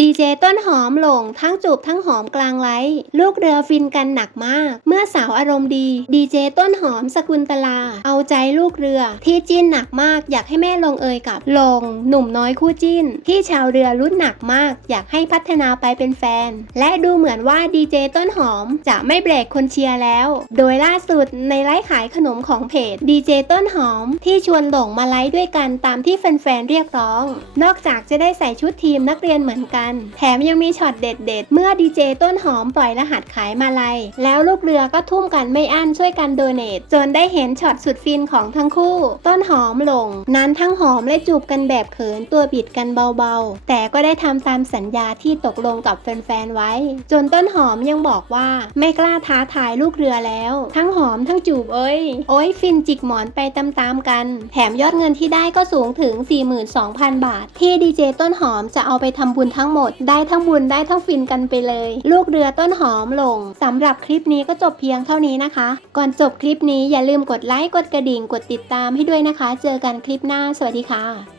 ดีเจต้นหอมหลงทั้งจูบทั้งหอมกลางไลฟ์ลูกเรือฟินกันหนักมาก เมื่อสาวอารมณ์ดี ดีเจต้นหอมสกุลตลา เอาใจลูกเรือ ที่จิ้นหนักมาก อยากให้แม่ลงเอยกับลง หนุ่มน้อยคู่จิ้น ที่ชาวเรือรุ่นหนักมาก อยากให้พัฒนาไปเป็นแฟน และดูเหมือนว่าดีเจต้นหอมจะไม่เบรกคนเชียร์แล้ว โดยล่าสุดในไลฟ์ขายขนมของเพจดีเจต้นหอม ที่ชวนหลงมาไลฟ์ด้วยกันตามที่แฟนๆเรียกร้อง นอกจากจะได้ใส่ชุดทีมนักเรียนเหมือนกันแถมยังมีช็อตเด็ด ๆ เมื่อดีเจต้นหอมปล่อยรหัสขายมาลัย แล้วลูกเรือก็ทุ่มกันไม่อั้นช่วยกันโดเนทจนได้เห็นช็อตสุดฟินของทั้งคู่ ต้นหอมหลง นั้นทั้งหอมและจูบกันแบบเขินตัวบิดกันเบาๆ แต่ก็ได้ทำตามสัญญาที่ตกลงกับแฟนๆไว้ จนต้นหอมยังบอกว่าไม่กล้าท้าทายลูกเรือแล้ว ทั้งหอมทั้งจูบเอ้ย โอ้ยฟินจิกหมอนไปตามๆกัน แถมยอดเงินที่ได้ก็สูงถึง 42,000 บาท ที่ดีเจต้นหอมจะเอาไปทำบุญทั้งหมด ได้ทั้งบุญได้ทั้งฟินกันไปเลย ลูกเรือต้นหอมลงสำหรับคลิปนี้ก็จบเพียงเท่านี้นะคะ ก่อนจบคลิปนี้อย่าลืมกดไลค์กดกระดิ่งกดติดตามให้ด้วยนะคะ เจอกันคลิปหน้าสวัสดีค่ะ